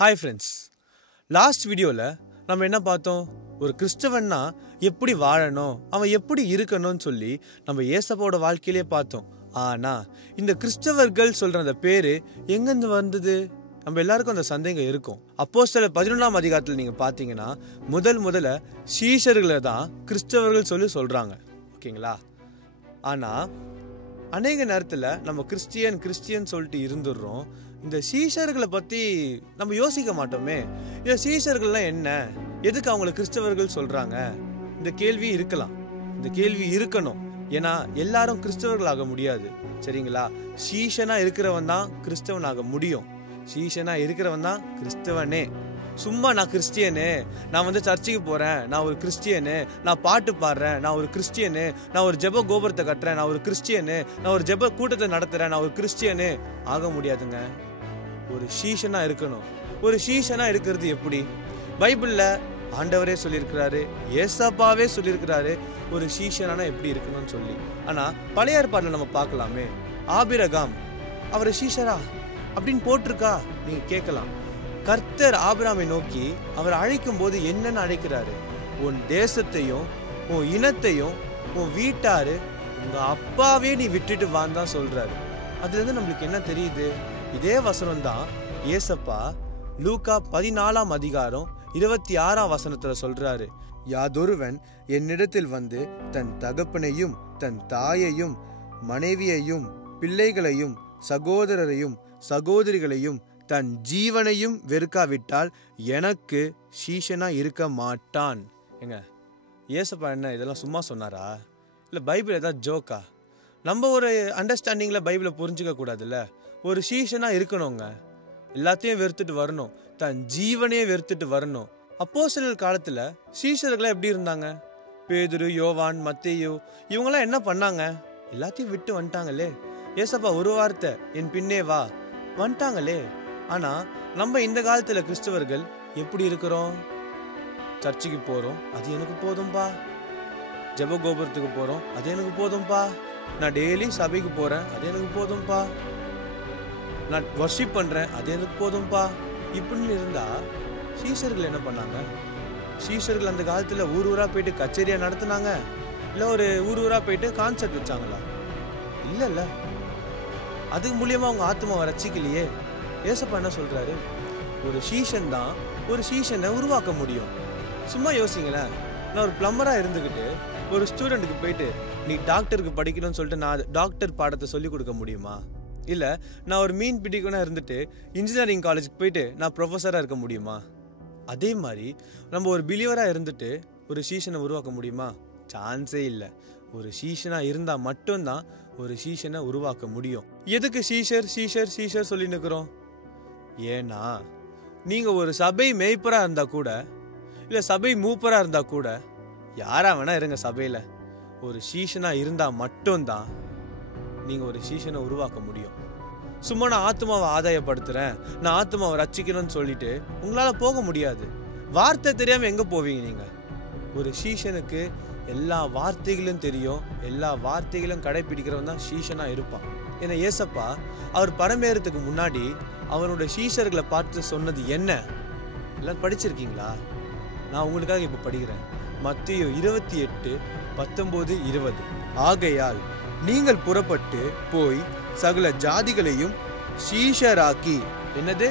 Hi friends, last வீடியோவில் நம்ம என்ன பார்த்தோம்? ஒரு கிறிஸ்தவன்னா எப்படி வாழணும், அவன் எப்படி இருக்கணும்னு சொல்லி நம்ம ஏசப்பாவோட வாழ்க்கையிலே பார்த்தோம். ஆனால் இந்த கிறிஸ்தவர்கள் சொல்கிற அந்த பேர் எங்கேருந்து வந்தது? நம்ம எல்லாருக்கும் அந்த சந்தேகம் இருக்கும். அப்போஸ்தலர் 11ஆம் அதிகாரத்தில் நீங்கள் பார்த்தீங்கன்னா முதல்ல சீஷர்களை தான் கிறிஸ்தவர்கள் சொல்கிறாங்க. ஓகேங்களா? ஆனால் அநேக நேரத்தில் நம்ம கிறிஸ்டியன் சொல்லிட்டு இருந்துடுறோம். இந்த சீஷர்களை பற்றி நம்ம யோசிக்க மாட்டோமே. இந்த சீஷர்கள்லாம் என்ன, எதுக்கு அவங்களை கிறிஸ்தவர்கள் சொல்கிறாங்க? இந்த கேள்வி இருக்கலாம், இந்த கேள்வி இருக்கணும். ஏன்னா எல்லாரும் கிறிஸ்தவர்களாக முடியாது, சரிங்களா? சீஷனாக இருக்கிறவன் தான் கிறிஸ்தவனாக முடியும். சீஷனாக இருக்கிறவன் தான் கிறிஸ்தவனே. சும்மா நான் கிறிஸ்டியனு, நான் சர்ச்சுக்கு போகிறேன், நான் ஒரு கிறிஸ்டியனு, நான் பாட்டு பாடுறேன், நான் ஒரு கிறிஸ்டியனு, நான் ஒரு ஜெப கோபுரத்தை கட்டுறேன், நான் ஒரு கிறிஸ்டியனு, நான் ஒரு ஜெப கூட்டத்தை நடத்துகிறேன், நான் ஒரு கிறிஸ்டியனு ஆக முடியாதுங்க. ஒரு சீஷனாக இருக்கணும். ஒரு சீஷனாக இருக்கிறது எப்படி? பைபிளில் ஆண்டவரே சொல்லியிருக்கிறாரு, ஏசப்பாவே சொல்லியிருக்கிறாரு ஒரு சீஷனானா எப்படி இருக்கணும்னு சொல்லி. ஆனால் பழைய ஏற்பாட்டில் நம்ம பார்க்கலாமே, ஆபிரகாம் அவர் சீஷரா அப்படின்னு போட்டிருக்கா? நீங்கள் கேட்கலாம். கர்த்தர் ஆபிரகாமை நோக்கி அவர் அழைக்கும் போது என்னன்னு அழைக்கிறாரு? உன் தேசத்தையும் உன் இனத்தையும் உன் வீட்டாரு உங்க அப்பாவே நீ விட்டுட்டு வான்னு தான் சொல்றாரு. அதுல இருந்து நம்மளுக்கு என்ன தெரியுது? இதே வசனம் தான் ஏசப்பா லூக்கா 14ஆம் அதிகாரம் 26ஆம் வசனத்துல சொல்றாரு. யாதொருவன் என்னிடத்தில் வந்து தன் தகப்பனையும் தன் தாயையும் மனைவியையும் பிள்ளைகளையும் சகோதரரையும் சகோதரிகளையும் தன் ஜீவனையும் வெறுக்காவிட்டால் எனக்கு சீஷனா இருக்க மாட்டான். எங்க ஏசப்பா என்ன இதெல்லாம் சும்மா சொன்னாரா? இல்லை பைபிள் ஏதாவது ஜோக்கா? நம்ம ஒரு அண்டர்ஸ்டாண்டிங்கில் பைபிளை புரிஞ்சுக்க கூடாதுல்ல. ஒரு சீஷனா இருக்கணுங்க, எல்லாத்தையும் வெறுத்துட்டு வரணும், தன் ஜீவனையே வெறுத்துட்டு வரணும். அப்போஸ்தலர் காலத்தில் சீஷர்களாக எப்படி இருந்தாங்க? பேதுரு, யோவான், மத்தேயு இவங்கெல்லாம் என்ன பண்ணாங்க? எல்லாத்தையும் விட்டு வந்துட்டாங்களே. ஏசப்பா ஒரு வார்த்தை, என் பின்னே வா, வந்துட்டாங்களே. ஆனால் நம்ம இந்த காலத்தில் கிறிஸ்தவர்கள் எப்படி இருக்கிறோம்? சர்ச்சுக்கு போகிறோம், அது எனக்கு போதும்பா. ஜெப கோபுரத்துக்கு போகிறோம், அது எனக்கு போதும்பா. நான் டெய்லி சபைக்கு போகிறேன், அது எனக்கு போதும்பா. நான் வர்ஷிப் பண்ணுறேன், அது எனக்கு போதும்பா. இப்படின்னு இருந்தால் சீஷர்கள் என்ன பண்ணாங்க? சீஷர்கள் அந்த காலத்தில் ஊர் ஊராக போயிட்டு கச்சேரியாக நடத்துனாங்க? இல்லை ஒரு ஊராக போயிட்டு கான்சர்ட் வச்சாங்களா? இல்லைல்ல. அதுக்கு மூலியமாக அவங்க ஆத்மாவை ரசிக்கலையே. ஏசப்பா என்ன சொல்றாரு? ஒரு சீஷன் தான் ஒரு சீஷனை உருவாக்க முடியும். சும்மா யோசிங்களேன். நான் ஒரு பிளம்பராக இருந்துக்கிட்டு ஒரு ஸ்டூடெண்ட்டுக்கு போயிட்டு நீ டாக்டருக்கு படிக்கணும்னு சொல்லிட்டு நான் டாக்டர் பாடத்தை சொல்லிக் கொடுக்க முடியுமா? இல்லை நான் ஒரு மீன் பிடிக்கணும் இருந்துட்டு இன்ஜினியரிங் காலேஜுக்கு போயிட்டு நான் ப்ரொஃபஸராக இருக்க முடியுமா? அதே மாதிரி நம்ம ஒரு பிலீவராக இருந்துட்டு ஒரு சீஷனை உருவாக்க முடியுமா? சான்ஸே இல்லை. ஒரு சீஷனாக இருந்தால் மட்டும்தான் ஒரு சீஷனை உருவாக்க முடியும். எதுக்கு சீஷர் சொல்லி நிற்கிறோம்? ஏன்னா நீங்கள் ஒரு சபை மேய்ப்பராக இருந்தால் கூட, இல்லை சபை மூப்பராக இருந்தால் கூட, யாரா வேணா இருங்க, சபையில் ஒரு சீஷனாக இருந்தால் மட்டும்தான் நீங்கள் ஒரு சீஷனை உருவாக்க முடியும். சும்மா நான் ஆத்மாவை ஆதாயப்படுத்துகிறேன், நான் ஆத்மாவை ரசிக்கணும்னு சொல்லிட்டு உங்களால் போக முடியாது. வார்த்தை தெரியாமல் எங்கே போவீங்க நீங்கள்? ஒரு சீஷனுக்கு எல்லா வார்த்தைகளும் தெரியும், எல்லா வார்த்தைகளும் கடைபிடிக்கிறவன் தான் சீஷனாக இருப்பான். ஏன்னா ஏசப்பா அவர் பரமேறதுக்கு முன்னாடி அவனுடைய சீஷர்களை பார்த்து சொன்னது என்ன? எல்லாம் படிச்சிருக்கீங்களா? நான் உங்களுக்காக இப்போ படிக்கிறேன். மத்தேயு 28:19-20. ஆகையால் நீங்கள் புறப்பட்டு போய் சகல ஜாதிகளையும் சீஷராக்கி, என்னது?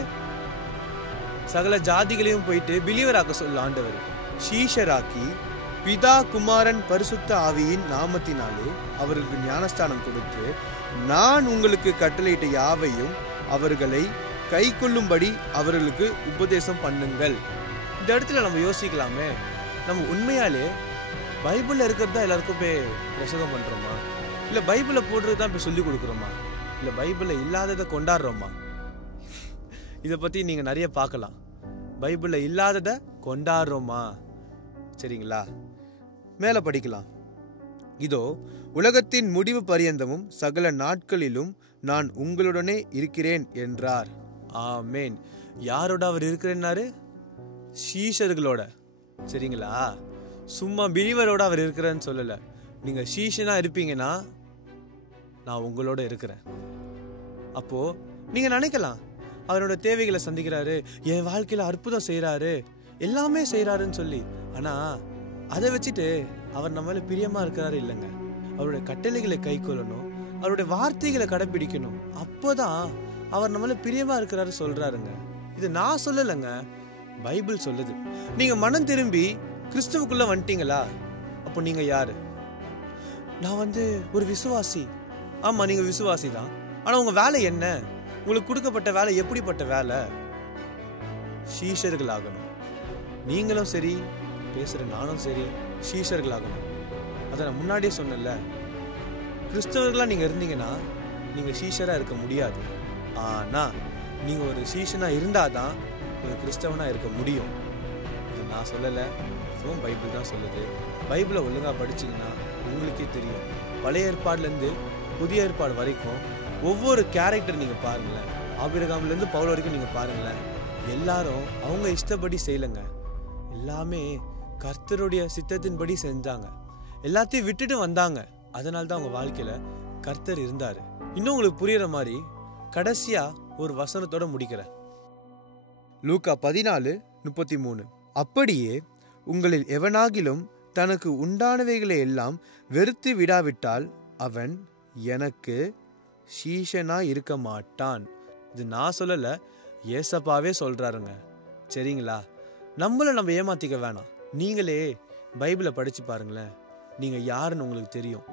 சகல ஜாதிகளையும் போயிட்டு பிலீவராக்க சொல்ல ஆண்டவர். சீஷராக்கி பிதா குமாரன் பரிசுத்த ஆவியின் நாமத்தினாலே அவர்களுக்கு ஞானஸ்தானம் கொடுத்து நான் உங்களுக்கு கட்டளையிட்ட யாவையும் அவர்களை கை கொள்ளும்படி அவர்களுக்கு உபதேசம் பண்ணுங்கள். இந்த இடத்துல நம்ம யோசிக்கலாமே, நம்ம உண்மையாலே பைபிளில் இருக்கிறதா எல்லாருக்கும் போய் பிரசங்கம் பண்ணுறோமா? இல்லை பைபிளில் போடுறது தான் இப்போ சொல்லிக் கொடுக்குறோமா? இல்லை பைபிளில் இல்லாததை கொண்டாடுறோமா? இதை பற்றி நீங்கள் நிறைய பார்க்கலாம். பைபிளில் இல்லாததை கொண்டாடுறோமா? சரிங்களா? மேலே படிக்கலாம். இதோ உலகத்தின் முடிவு பரியந்தமும் சகல நாட்களிலும் நான் உங்களுடனே இருக்கிறேன் என்றார். ஆமேன். யாரோட அவர் இருக்கிறேன்னாரு? சீஷர்களோட. சரிங்களா? சும்மா பிலீவரோட அவர் இருக்கிறேன்னு சொல்லலை. நீங்கள் சீஷனாக இருப்பீங்கன்னா நான் உங்களோட இருக்கிறேன். அப்போ நீங்கள் நினைக்கலாம், அவரோட தேவைகளை சந்திக்கிறாரு, என் வாழ்க்கையில அற்புதம் செய்யறாரு, எல்லாமே செய்யறாருன்னு சொல்லி. ஆனா அதை வச்சுட்டு அவர் நம்ம மேல பிரியமா இருக்கிறாரு இல்லைங்க. அவருடைய கட்டளைகளை கை கொள்ளணும், அவருடைய வார்த்தைகளை கடைபிடிக்கணும். அப்போதான் அவர் நம்மள பிரியமா இருக்கிறாரு சொல்றாருங்க. இது நான் சொல்லலைங்க, பைபிள் சொல்லுது. நீங்க மனம் திரும்பி கிறிஸ்துவுக்குள்ள வந்துட்டீங்களா? அப்போ நீங்க யாரு? நான் ஒரு விசுவாசி. ஆமா, நீங்க விசுவாசி தான். ஆனா உங்க வேலை என்ன? உங்களுக்கு கொடுக்கப்பட்ட வேலை எப்படிப்பட்ட வேலை? சீஷர்கள் ஆகணும். நீங்களும் சரி, பேசுற நானும் சரி, சீஷர்கள் ஆகணும். அதை நான் முன்னாடியே சொன்னேன்ல, கிறிஸ்தவர்களா நீங்க இருந்தீங்கன்னா நீங்க சீஷரா இருக்க முடியாது. ஆனா நீங்க ஒரு சீஷனா இருந்தாதான் ஒரு கிறிஸ்தவனா இருக்க முடியும். இது நான் சொல்லல, பைபிள் தான் சொல்லுது. பைபிளை ஒழுங்கா படிச்சீங்கன்னா உங்களுக்கே தெரியும். பழைய ஏற்பாடுல இருந்து புதிய ஏற்பாடு வரைக்கும் ஒவ்வொரு கேரக்டர் நீங்க பாருங்களேன். ஆபிரகாம்ல இருந்து பவுல் வரைக்கும் நீங்க பாருங்களேன். எல்லாரும் அவங்க இஷ்டப்படி செய்யலங்க, எல்லாமே கர்த்தருடைய சித்தத்தின்படி செஞ்சாங்க. எல்லாத்தையும் விட்டுட்டு வந்தாங்க. அதனால்தான் அவங்க வாழ்க்கையில கர்த்தர் இருந்தாரு. இன்னும் உங்களுக்கு புரியுற மாதிரி கடைசியா ஒரு வசனத்தோட முடிக்கிறேன். லூக்கா 14:33. அப்படியே உங்களில் எவனாகிலும் தனக்கு உண்டானவைகளை எல்லாம் வெறுத்து விடாவிட்டால் அவன் எனக்கு சீஷனா இருக்க மாட்டான். இது நான் சொல்லல, ஏசப்பாவே சொல்றாருங்க. சரிங்களா? நம்ம ஏமாத்திக்க வேணாம். நீங்களே பைபிளை படிச்சு பாருங்களேன். நீங்க யாருன்னு உங்களுக்கு தெரியும்.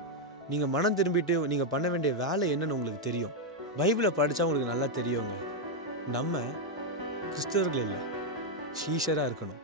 நீங்க மனம் திரும்பிட்டு நீங்க பண்ண வேண்டிய வேலை என்னன்னு உங்களுக்கு தெரியும். பைபிளை படிச்சா உங்களுக்கு நல்லா தெரியுங்க. நம்ம கிறிஸ்தவர்கள் இல்லை, சீஷரா இருக்கணும்.